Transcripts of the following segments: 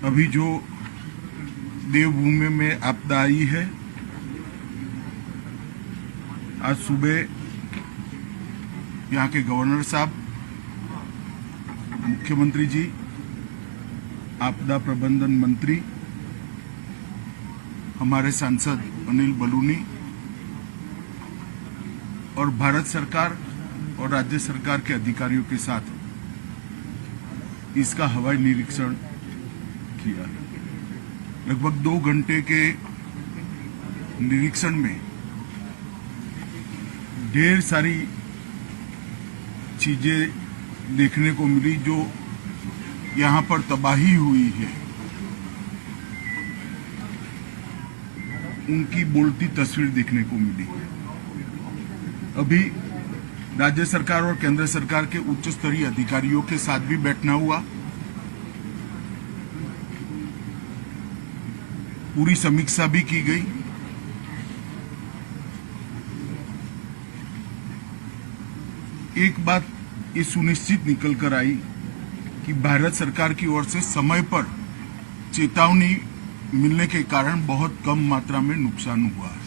अभी जो देवभूमि में आपदा आई है, आज सुबह यहाँ के गवर्नर साहब, मुख्यमंत्री जी, आपदा प्रबंधन मंत्री, हमारे सांसद अनिल बलूनी और भारत सरकार और राज्य सरकार के अधिकारियों के साथ इसका हवाई निरीक्षण किया। लगभग 2 घंटे के निरीक्षण में ढेर सारी चीजें देखने को मिली जो यहाँ पर तबाही हुई है, उनकी बोलती तस्वीर देखने को मिली। अभी राज्य सरकार और केंद्र सरकार के उच्च स्तरीय अधिकारियों के साथ भी बैठना हुआ। पूरी समीक्षा भी की गई। एक बात ये सुनिश्चित निकल कर आई कि भारत सरकार की ओर से समय पर चेतावनी मिलने के कारण बहुत कम मात्रा में नुकसान हुआ है।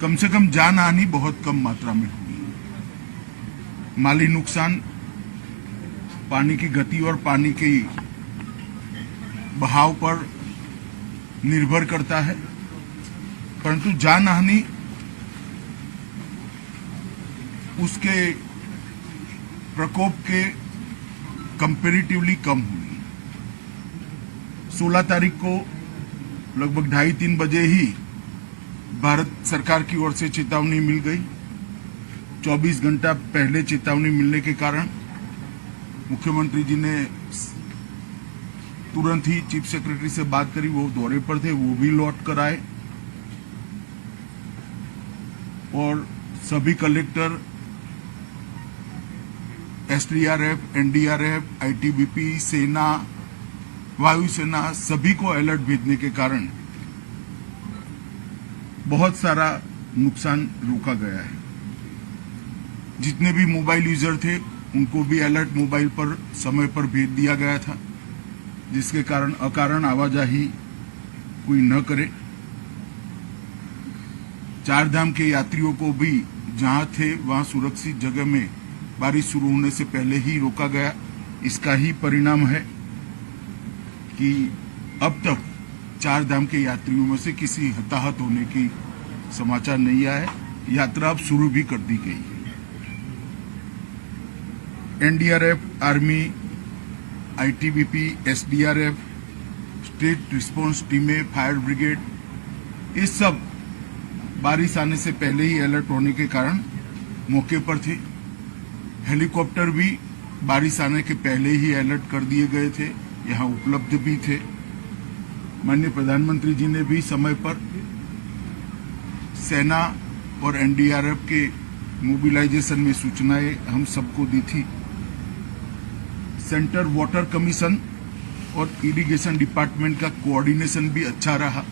कम से कम जान हानि बहुत कम मात्रा में हुई। माली नुकसान पानी की गति और पानी के बहाव पर निर्भर करता है, परंतु जान हानि उसके प्रकोप के कंपैरेटिवली कम हुई। 16 तारीख को लगभग 2:30-3 बजे ही भारत सरकार की ओर से चेतावनी मिल गई। 24 घंटा पहले चेतावनी मिलने के कारण मुख्यमंत्री जी ने तुरंत ही चीफ सेक्रेटरी से बात करी। वो दौरे पर थे, वो भी लौट कर आए और सभी कलेक्टर, एसडीआरएफ, एनडीआरएफ, आईटीबीपी, सेना, वायुसेना सभी को अलर्ट भेजने के कारण बहुत सारा नुकसान रोका गया है। जितने भी मोबाइल यूजर थे उनको भी अलर्ट मोबाइल पर समय पर भेज दिया गया था, जिसके कारण अकारण आवाजाही कोई न करे। 4 धाम के यात्रियों को भी जहां थे वहां सुरक्षित जगह में बारिश शुरू होने से पहले ही रोका गया। इसका ही परिणाम है कि अब तक 4 धाम के यात्रियों में से किसी हताहत होने की समाचार नहीं आया है। यात्रा अब शुरू भी कर दी गई है। NDRF, army, ITBP, SDRF, state response टीमें, फायर ब्रिगेड, ये सब बारिश आने से पहले ही अलर्ट होने के कारण मौके पर थे। हेलीकॉप्टर भी बारिश आने के पहले ही अलर्ट कर दिए गए थे, यहाँ उपलब्ध भी थे। माननीय प्रधानमंत्री जी ने भी समय पर सेना और एनडीआरएफ के मोबिलाइजेशन में सूचनाएं हम सबको दी थी। सेंटर वाटर कमीशन और इरिगेशन डिपार्टमेंट का कोऑर्डिनेशन भी अच्छा रहा।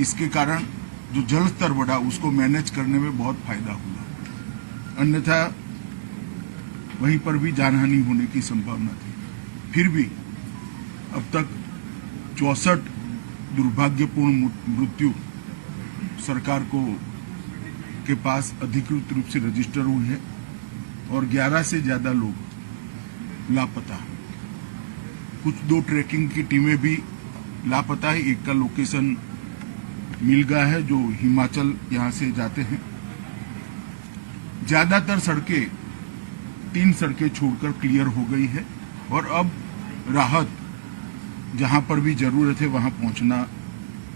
इसके कारण जो जल स्तर बढ़ा उसको मैनेज करने में बहुत फायदा हुआ। अन्यथा वहीं पर भी जानहानि होने की संभावना थी। फिर भी अब तक 64 दुर्भाग्यपूर्ण मृत्यु सरकार के पास अधिकृत रूप से रजिस्टर हुई है और 11 से ज्यादा लोग लापता। कुछ 2 ट्रैकिंग की टीमें भी लापता है। एक का लोकेशन मिल गया है जो हिमाचल यहां से जाते हैं। ज्यादातर सड़कें 3 सड़कें छोड़कर क्लियर हो गई है और अब राहत जहां पर भी जरूरत है वहां पहुंचना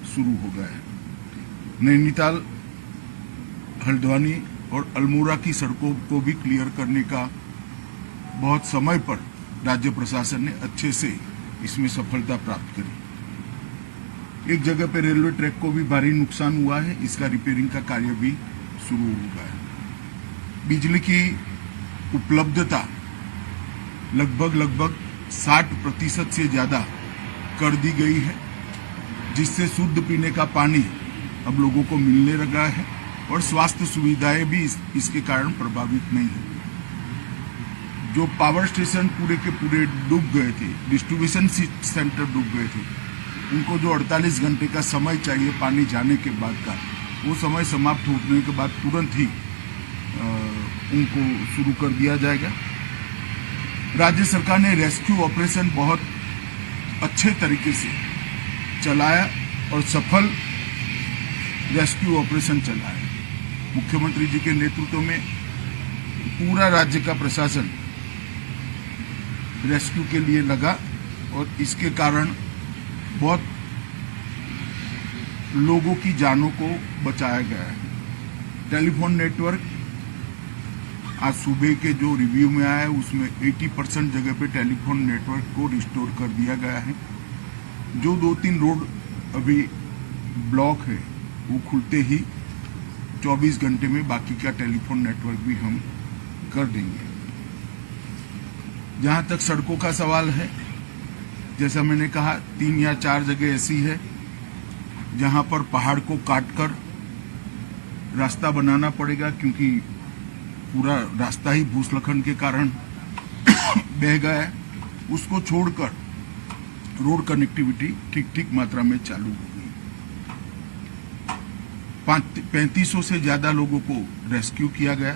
शुरू हो गया है। नैनीताल, हल्द्वानी और अल्मोड़ा की सड़कों को भी क्लियर करने का बहुत समय पर राज्य प्रशासन ने अच्छे से इसमें सफलता प्राप्त करी। एक जगह पर रेलवे ट्रैक को भी भारी नुकसान हुआ है, इसका रिपेयरिंग का कार्य भी शुरू हो गया है। बिजली की उपलब्धता लगभग 60% से ज्यादा कर दी गई है, जिससे शुद्ध पीने का पानी अब लोगों को मिलने लगा है और स्वास्थ्य सुविधाएं भी इसके कारण प्रभावित नहीं है। जो पावर स्टेशन पूरे के पूरे डूब गए थे, डिस्ट्रीब्यूशन सेंटर डूब गए थे, उनको जो 48 घंटे का समय चाहिए पानी जाने के बाद का, वो समय समाप्त होने के बाद तुरंत ही उनको शुरू कर दिया जाएगा। राज्य सरकार ने रेस्क्यू ऑपरेशन बहुत अच्छे तरीके से चलाया और सफल रेस्क्यू ऑपरेशन चलाया। मुख्यमंत्री जी के नेतृत्व में पूरा राज्य का प्रशासन रेस्क्यू के लिए लगा और इसके कारण बहुत लोगों की जानों को बचाया गया है। टेलीफोन नेटवर्क आज सुबह के जो रिव्यू में आया है उसमें 80% जगह पे टेलीफोन नेटवर्क को रिस्टोर कर दिया गया है। जो 2-3 रोड अभी ब्लॉक है वो खुलते ही 24 घंटे में बाकी का टेलीफोन नेटवर्क भी हम कर देंगे। जहां तक सड़कों का सवाल है, जैसा मैंने कहा 3 या 4 जगह ऐसी है जहां पर पहाड़ को काटकर रास्ता बनाना पड़ेगा, क्योंकि पूरा रास्ता ही भूस्खलन के कारण बह गया है। उसको छोड़कर रोड कनेक्टिविटी ठीक मात्रा में चालू हो गई। 3500 से ज्यादा लोगों को रेस्क्यू किया गया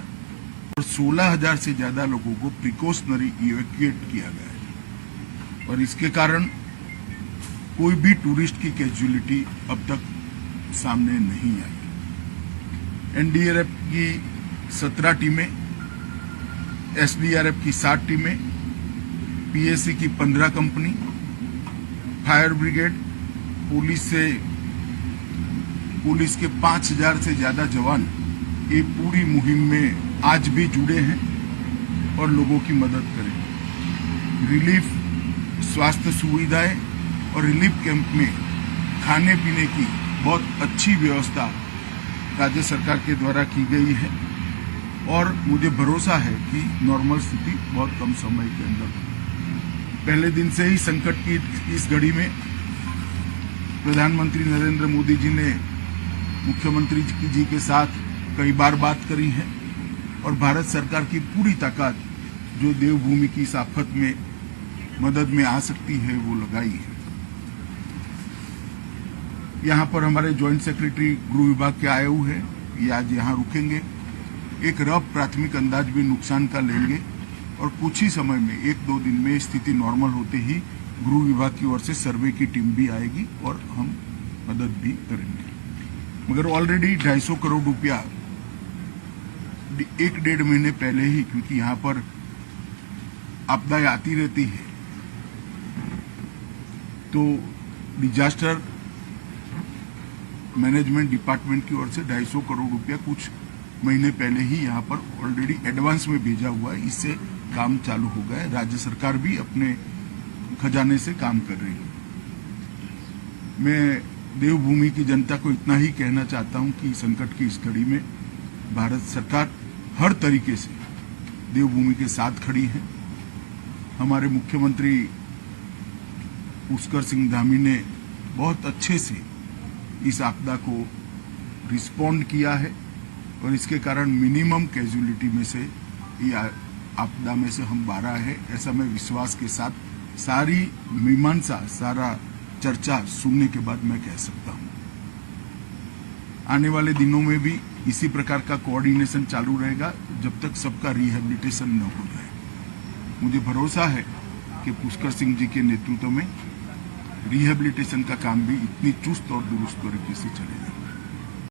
और 16,000 से ज्यादा लोगों को प्रिकॉशनरी इवैक्यूएट किया गया है। और इसके कारण कोई भी टूरिस्ट की कैजुअलिटी अब तक सामने नहीं आई। एनडीआरएफ की 17 टीमें, एसडीआरएफ की 7 टीमें, पीएससी की 15 कंपनी, फायर ब्रिगेड, पुलिस के 5,000 से ज्यादा जवान ये पूरी मुहिम में आज भी जुड़े हैं और लोगों की मदद करें। रिलीफ, स्वास्थ्य सुविधाएं और रिलीफ कैंप में खाने पीने की बहुत अच्छी व्यवस्था राज्य सरकार के द्वारा की गई है और मुझे भरोसा है कि नॉर्मल स्थिति बहुत कम समय के अंदर। पहले दिन से ही संकट की इस घड़ी में प्रधानमंत्री नरेंद्र मोदी जी ने मुख्यमंत्री जी के साथ कई बार बात करी है और भारत सरकार की पूरी ताकत जो देवभूमि की इस आफत में मदद में आ सकती है वो लगाई है। यहाँ पर हमारे ज्वाइंट सेक्रेटरी गृह विभाग के आए हुए हैं, ये आज यहाँ रुकेंगे, एक रफ प्राथमिक अंदाज भी नुकसान का लेंगे और कुछ ही समय में 1-2 दिन में स्थिति नॉर्मल होते ही गृह विभाग की ओर से सर्वे की टीम भी आएगी और हम मदद भी करेंगे। मगर ऑलरेडी 250 करोड़ रुपया 1-1.5 महीने पहले ही, क्योंकि यहाँ पर आपदाएं आती रहती है, तो डिजास्टर मैनेजमेंट डिपार्टमेंट की ओर से 250 करोड़ रुपया कुछ महीने पहले ही यहाँ पर ऑलरेडी एडवांस में भेजा हुआ है। इससे काम चालू हो गया है। राज्य सरकार भी अपने खजाने से काम कर रही है। मैं देवभूमि की जनता को इतना ही कहना चाहता हूं कि संकट की इस घड़ी में भारत सरकार हर तरीके से देवभूमि के साथ खड़ी है। हमारे मुख्यमंत्री पुष्कर सिंह धामी ने बहुत अच्छे से इस आपदा को रिस्पॉन्ड किया है और इसके कारण मिनिमम कैजुअलिटी में से ये आपदा में से हम 12 है, ऐसा मैं विश्वास के साथ सारी मीमांसा, सारा चर्चा सुनने के बाद मैं कह सकता हूं। आने वाले दिनों में भी इसी प्रकार का कोऑर्डिनेशन चालू रहेगा जब तक सबका रिहेबिलिटेशन न हो जाए। मुझे भरोसा है कि पुष्कर सिंह जी के नेतृत्व में रिहेबिलिटेशन का काम भी इतनी चुस्त और दुरुस्त तरीके से चलेगा।